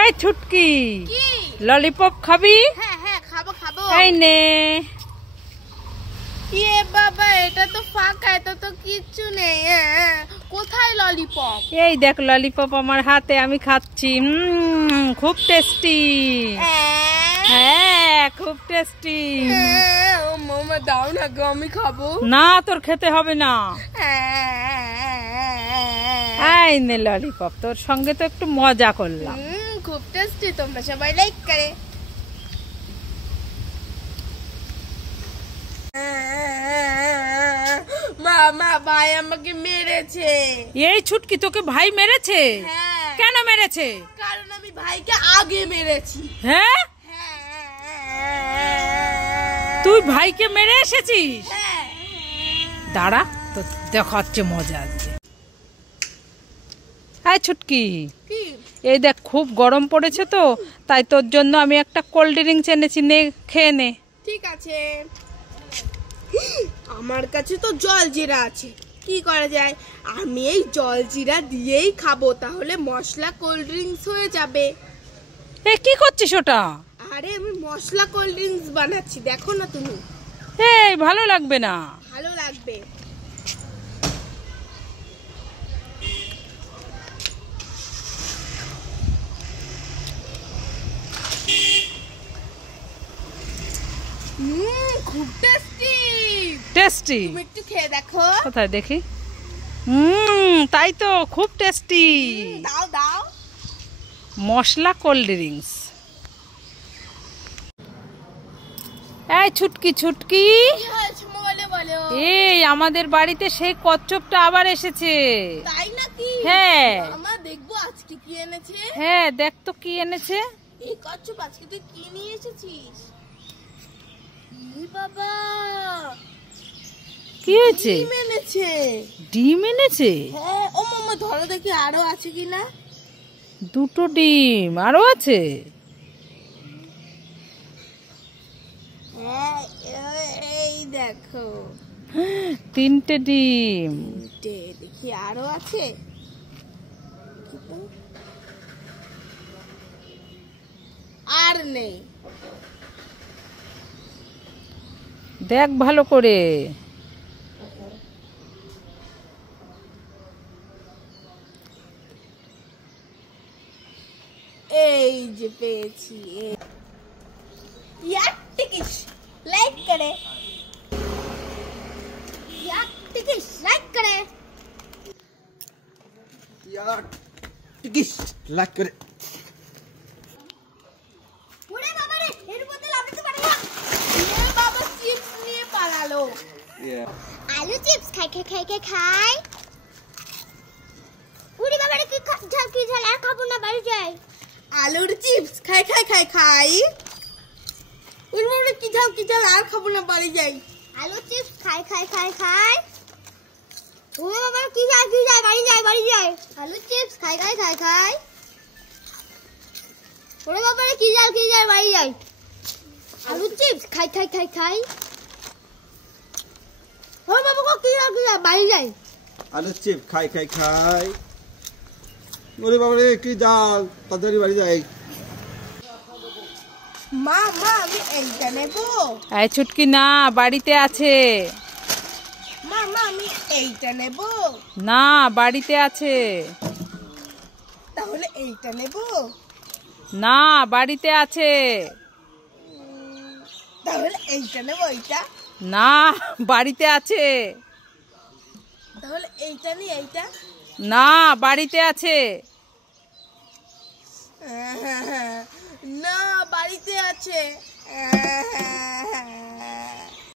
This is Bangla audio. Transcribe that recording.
এই ছুটকি ললিপপ খাবি? হ্যাঁ হ্যাঁ খাবো খাবো। এই নে। ইয়ে বাবা, এটা তো ফাঁকা, এটা তো কিচ্ছু নেই। কোথায় ললিপপ? এই দেখ ললিপপ আমার হাতে, আমি খাচ্ছি। খুব টেস্টি। হ্যাঁ খুব টেস্টি। ও মামা দাও না গো, আমি খাবো। না তোর খেতে হবে না। এই নে ললিপপ, তোর সঙ্গে তো একটু মজা করলাম। খুব টেস্টি, তোমরা সবাই লাইক করে। মামা ভাই আমাকে মেরেছে। এই ছুটকি তোকে ভাই মেরেছে? হ্যাঁ। কেন মেরেছে? কারণ আমি ভাইকে আগে মেরেছি। হ্যাঁ তুই ভাইকে মেরে এসেছিস? হ্যাঁ। দাঁড়া তো দেখাচ্ছে মজা আজকে। এই ছুটকি, কি? এই দেখ খুব গরম পড়েছে তো, তাই তোর জন্য আমি একটা কোল্ড ড্রিঙ্কস এনেছি, নে খেয়ে নে। ঠিক আছে। আমার কাছে তো জলজিরা আছে, কি করা যায়? আমি এই জলজিরা দিয়েই খাবো, তাহলে মশলা কোল্ড ড্রিঙ্কস হয়ে যাবে। এ কি করছিস ওটা? আরে আমি মশলা কোল্ড ড্রিঙ্কস বানাচ্ছি, দেখো না তুমি। এই ভালো লাগবে না। ভালো লাগবে। খুব টেস্টি। টেস্টি? তুমি একটু খেয়ে দেখো। কোথায় দেখি। তাই তো, খুব টেস্টি। দাও দাও। মশলা কোল্ড ড্রিঙ্কস। এই ছুটকি ছুটকি, কি হয়েছে বলো বলো। এই আমাদের বাড়িতে সেই কচ্ছপটা আবার এসেছে। তাই নাকি? হ্যাঁ। আমার দেখবো আজকে কি এনেছে। হ্যাঁ দেখ তো কি এনেছে। এই কচ্ছপ আজকে তুই কি নিয়ে এসেছিস? বাবা, কি হয়েছে? ডিম এনেছে। ডিম এনেছে? হ্যাঁ। ও মামা ধরো দেখি আরো আছে কিনা। দুটো ডিম আরো আছে। হ্যাঁ এই দেখো, তিনটে ডিম। দেখি আরো আছে। আর নেই। দেখ ভালো করে। এই যে পেয়েছি। লাইক করে, লাইক করে, লাইক করে। ওরে বাবা রে, এর মধ্যে লাফাতে পারে না। এ বাবা চিপস নিয়ে পালালো। আলু চিপস খাই খাই খাই খাই খাই। ওরে বাবা রে, কি ঝাল আর খাবো না, বাড়ি যাই। আলুর চিপস খাই খাই খাই খাই। ওরে বাবা রে, কি ঝাল আর খাবো না, বাড়ি যাই। আলু চিপস খাই খাই খাই খাই। ওরে বাবা কি ঝাল বাড়ি যাই বাড়ি যাই। আলু চিপস খাই খাই খাই খাই। ওরে বাবা রে, কি ঝাল বাড়ি যাই। আলু চিপস খাই খাই খাই খাই। ওরে বাবা কি ঝাল বাড়ি যাই। আলু চিপস খাই খাই খাই। ওরে বাবা রে, কি জাল, তাড়াতাড়ি বাড়ি যাই। মা আমি এইটা নেবো। এই ছুটকি না, বাড়িতে আছে। মা আমি এইটা নেবো। না বাড়িতে আছে। তাহলে এইটা নেবো। না বাড়িতে আছে। তাহলে এইটা নেবো। এইটা না বাড়িতে আছে। তাহলে এইটা নি, এইটা। না বাড়িতে আছে। না বাড়িতে আছে।